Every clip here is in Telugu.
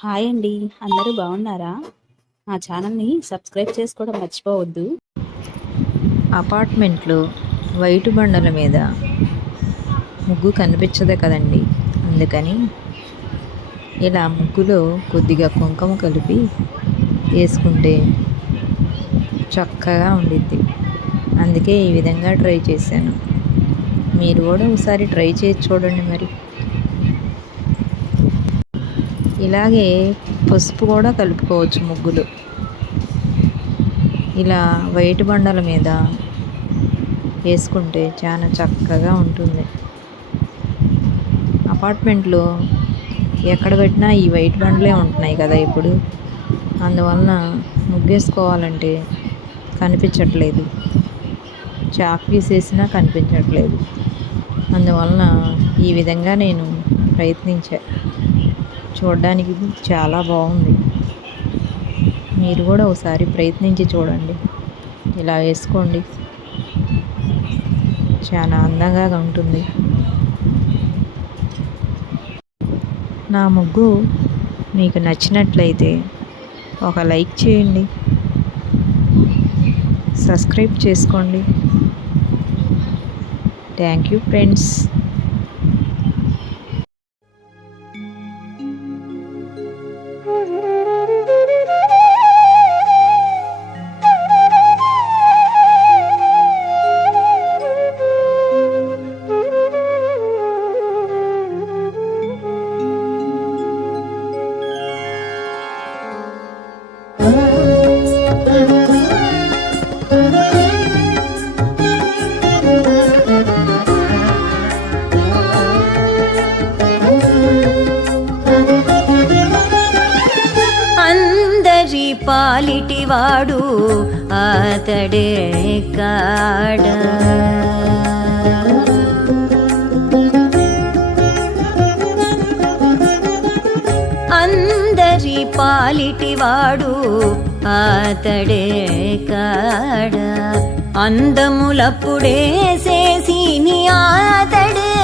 హాయ్ అండి. అందరూ బాగున్నారా? మా ఛానల్ని సబ్స్క్రైబ్ చేసుకోవడం మర్చిపోవద్దు. అపార్ట్మెంట్లో వైటు బండల మీద ముగ్గు కనిపించదు కదండి. అందుకని ఇలా ముగ్గులో కొద్దిగా కుంకుమ కలిపి వేసుకుంటే చక్కగా ఉండిద్ది. అందుకే ఈ విధంగా ట్రై చేశాను. మీరు కూడా ఒకసారి ట్రై చేసి చూడండి మరి. ఇలాగే పసుపు కూడా కలుపుకోవచ్చు ముగ్గులు. ఇలా వైట్ బండల మీద వేసుకుంటే చాలా చక్కగా ఉంటుంది. అపార్ట్మెంట్లో ఎక్కడ పెట్టినా ఈ వైట్ బండ్లే ఉంటున్నాయి కదా ఇప్పుడు. అందువలన ముగ్గేసుకోవాలంటే కనిపించట్లేదు. చాక్ వేసినా కనిపించట్లేదు. అందువలన ఈ విధంగా నేను ప్రయత్నించాను చూడడానికి చాలా బాగుంది. మీరు కూడా ఒకసారి ప్రయత్నించి చూడండి. ఇలా వేసుకోండి. చాలా అందంగా ఉంటుంది. నా ముగ్గు మీకు నచ్చినట్లయితే ఒక లైక్ చేయండి. సబ్స్క్రైబ్ చేసుకోండి. Thank you friends. పాలిటివాడు అతడే కాడ. అందరి పాలిటివాడు అతడే కాడ. అందములప్పుడే చేసిని అతడే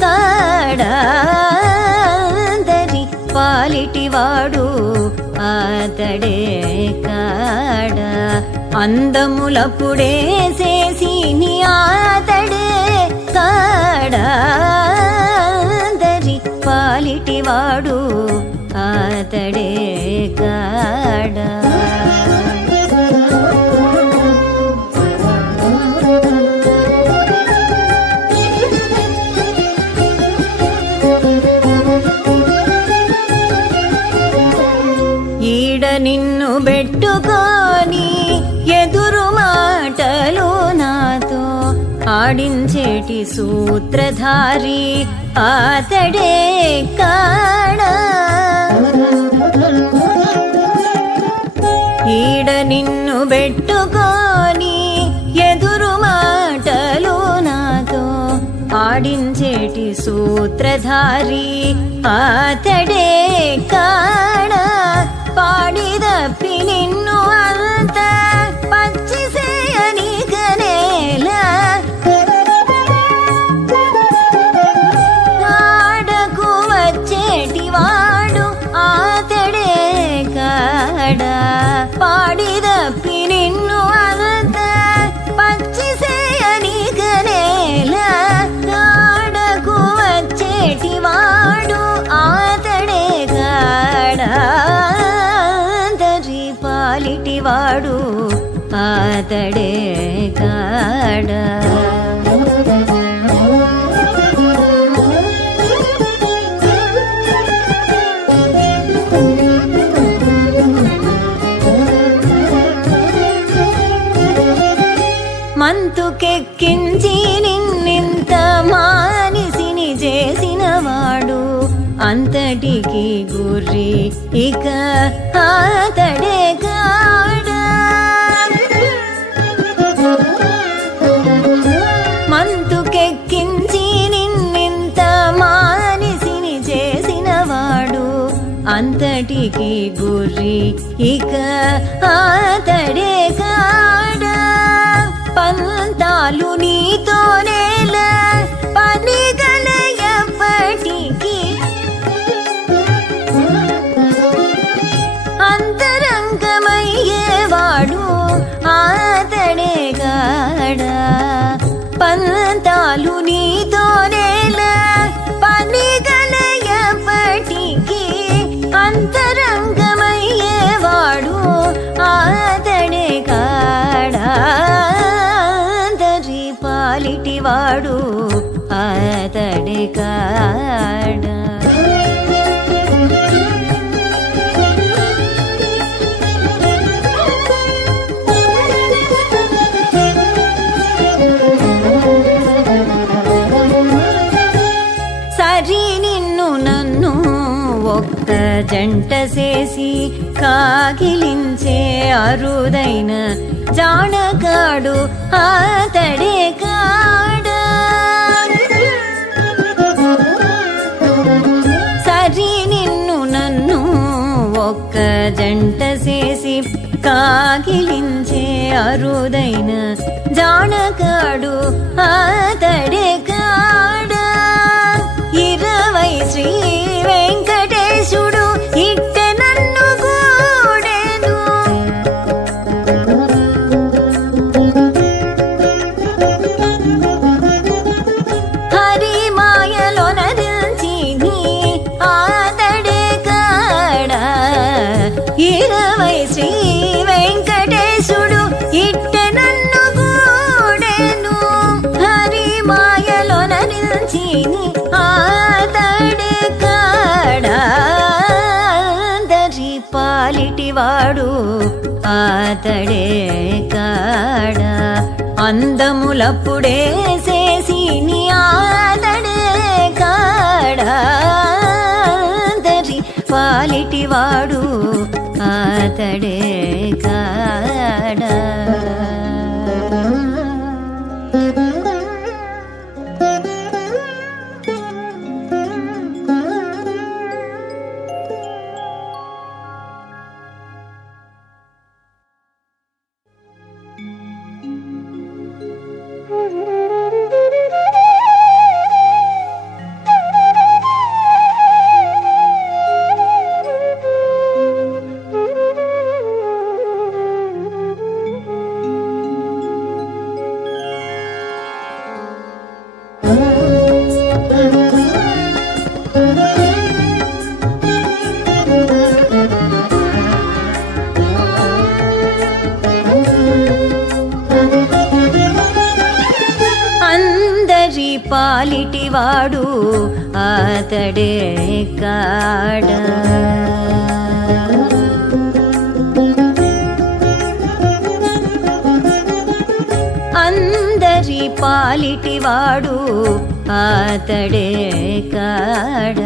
కాడా. అందరి పాలిటివాడు అతడే కాడ? అందములప్పుడే చేసిని ఆతడే కాడ? అందరి పాలిటివాడు అతడే ఈడ నిన్ను పెట్టుకొని ఎదురు మాటలు నాతో ఆడించేటి సూత్రధారి అతడే కాణ. ఈడ నిన్ను పెట్టుకొని ఎదురు మాటలు నాతో ఆడించేటి సూత్రధారి అతడే కాణ. ಪಾಡಿದ ಪಿನಿನ್ನು ಅಂತ అతడే కాడ. మంతుకెక్కించి నిన్నింత మానిసిని చేసినవాడు అంతటికి గుర్రి ఇక అతడే అంతటికి గురి ఇక అతడే కాడ పంతాలు నీ జంట చేసి కాగిలించే అరుదైన జానకాడు ఆతడే కాడ. సరి నిన్ను నన్ను ఒక్క జంట చేసి కాగిలించే అరుదైన జానకాడు అతడే కాడు. అతడే కాడ? అందములప్పుడే చేసి నీ అతడే కాడా? దరి పాలిటివాడు అతడే పాలిటివాడు అతడే కాడ. అందరి పాలిటివాడు అతడే కాడ.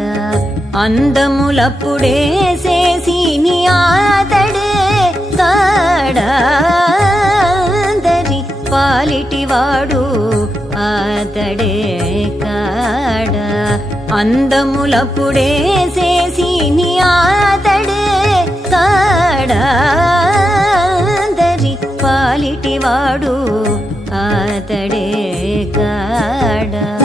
అందములప్పుడే చేసి నీ అందములప్పుడే చేసి నీ ఆతడు కాడా పాలిటివాడు ఆతడే కాడా.